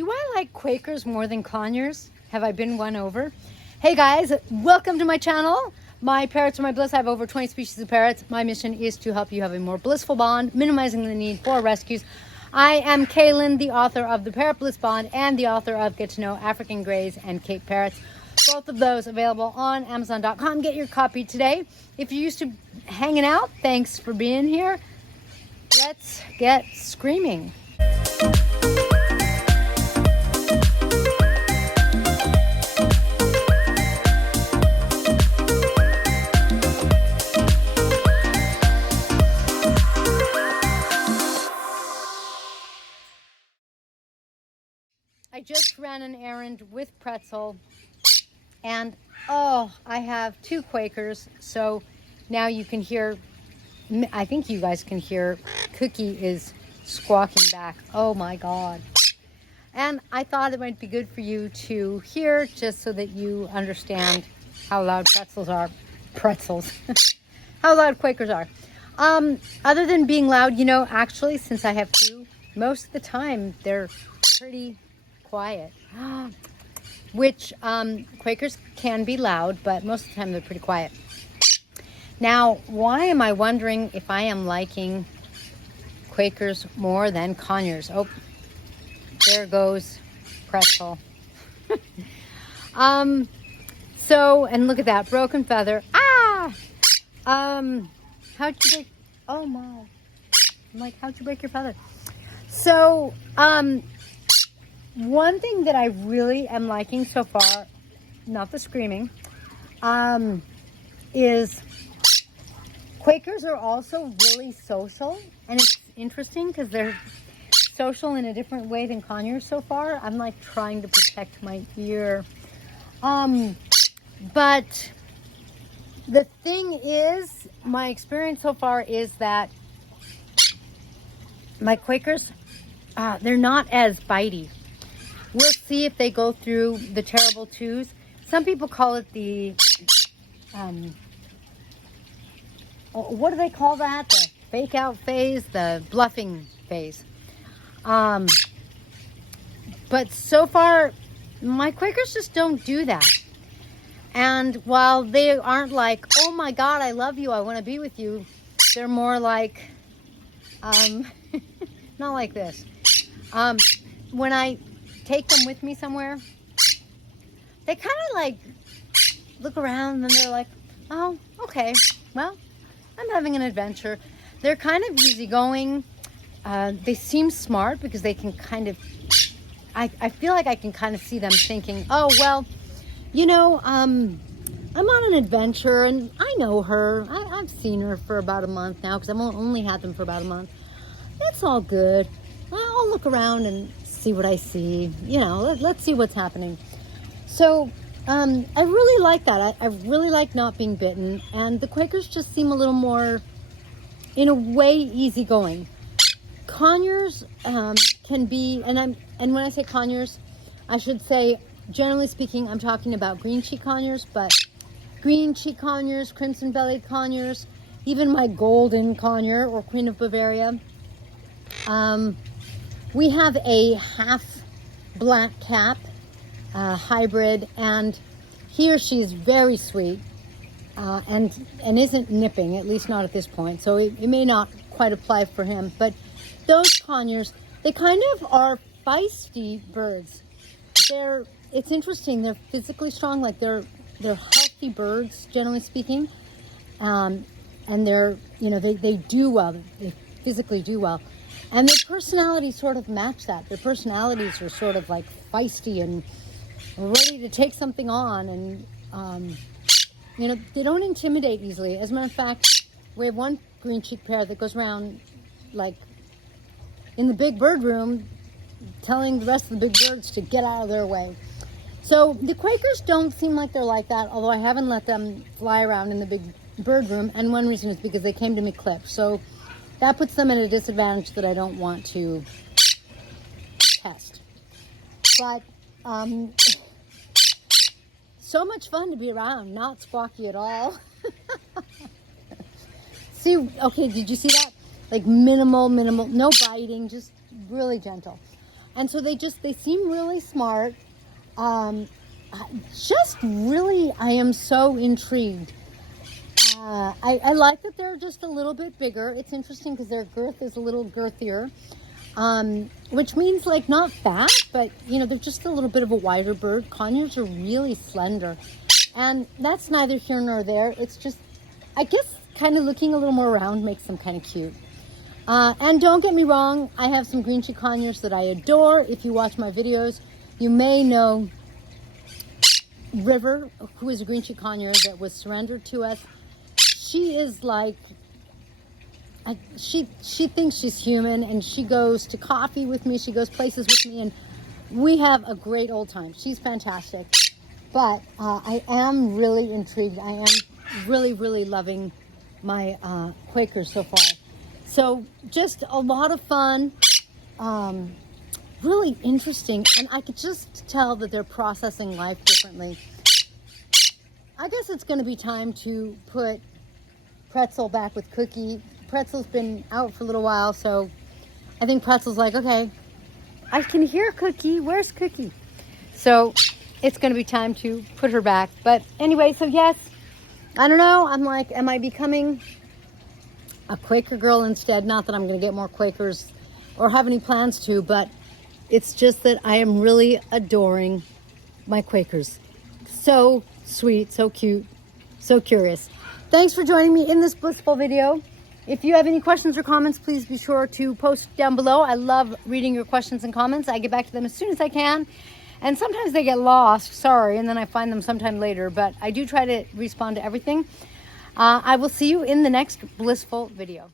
Do I like Quakers more than Conyers? Have I been won over? Hey guys, welcome to my channel. My parrots are my bliss. I have over 20 species of parrots. My mission is to help you have a more blissful bond, minimizing the need for rescues. I am Kaylin, the author of the Parrot Bliss Bond and the author of Get to Know African Greys and Cape Parrots. Both of those available on Amazon.com. Get your copy today. If you're used to hanging out, thanks for being here. Let's get screaming. I just ran an errand with Pretzel, and oh, I have two Quakers, so now you can hear, I think you guys can hear, Cookie is squawking back. Oh my God. And I thought it might be good for you to hear, just so that you understand how loud pretzels, how loud Quakers are. Other than being loud, you know, actually, since I have two, most of the time they're pretty quiet, which Quakers can be loud, but most of the time they're pretty quiet. Now, why am I wondering if I am liking Quakers more than Conyers? Oh, there goes Pretzel. So, and look at that broken feather. Ah! How'd you break? Oh my! I'm like, how'd you break your feather? So, one thing that I really am liking so far, not the screaming, is Quakers are also really social, and it's interesting because they're social in a different way than Conyers so far. I'm like trying to protect my ear. But the thing is, my experience so far is that my Quakers, they're not as bitey. We'll see if they go through the terrible twos. Some people call it the, what do they call that? The fake out phase, the bluffing phase. But so far, my Quakers just don't do that. And while they aren't like, oh my God, I love you, I want to be with you, they're more like, not like this. When I take them with me somewhere, they kind of like look around and they're like, oh, okay, well, I'm having an adventure. They're kind of easygoing. They seem smart because they can kind of, I feel like I can kind of see them thinking, oh, well, you know, I'm on an adventure and I know her. I've seen her for about a month now because I've only had them for about a month. That's all good. I'll look around and see what I see. You know, let's see what's happening. So I really like that. I really like not being bitten, and the Quakers just seem a little more, in a way, easygoing. Conyers can be, and when I say Conyers, I should say, generally speaking, I'm talking about green cheek Conyers, but green cheek Conyers, crimson bellied Conyers, even my golden Conyer or Queen of Bavaria. We have a half black cap hybrid, and he or she is very sweet and isn't nipping, at least not at this point. So it may not quite apply for him. But those Conyers, they kind of are feisty birds. It's interesting. They're physically strong, like they're healthy birds, generally speaking, and they're, you know, they do well. They physically do well. And their personalities sort of match that. Their personalities are sort of like feisty and ready to take something on. And, you know, they don't intimidate easily. As a matter of fact, we have one green cheek pair that goes around, like, in the big bird room, telling the rest of the big birds to get out of their way. So the Quakers don't seem like they're like that, although I haven't let them fly around in the big bird room. And one reason is because they came to me clipped. So that puts them at a disadvantage that I don't want to test. But so much fun to be around, not squawky at all. See, okay, did you see that? Like minimal, no biting, just really gentle. And so they seem really smart. Just really, I am so intrigued. I like that they're just a little bit bigger. It's interesting because their girth is a little girthier, which means like not fat, but you know, they're just a little bit of a wider bird. Conyers are really slender, and that's neither here nor there. It's just, I guess, kind of looking a little more round makes them kind of cute. And don't get me wrong, I have some green cheek Conyers that I adore. If you watch my videos, you may know River, who is a green cheek Conyer that was surrendered to us. She is like, she thinks she's human, and she goes to coffee with me. She goes places with me, and we have a great old time. She's fantastic. But I am really intrigued. I am really, really loving my Quakers so far. So just a lot of fun, really interesting, and I could just tell that they're processing life differently. I guess it's going to be time to put Pretzel back with Cookie. Pretzel's been out for a little while, so I think Pretzel's like, okay, I can hear Cookie. Where's Cookie? So it's going to be time to put her back. But anyway, so yes, I don't know. I'm like, am I becoming a Quaker girl instead? Not that I'm going to get more Quakers or have any plans to, but it's just that I am really adoring my Quakers. So sweet, so cute, so curious. Thanks for joining me in this blissful video. If you have any questions or comments, please be sure to post down below. I love reading your questions and comments. I get back to them as soon as I can. And sometimes they get lost, sorry, and then I find them sometime later. But I do try to respond to everything. I will see you in the next blissful video.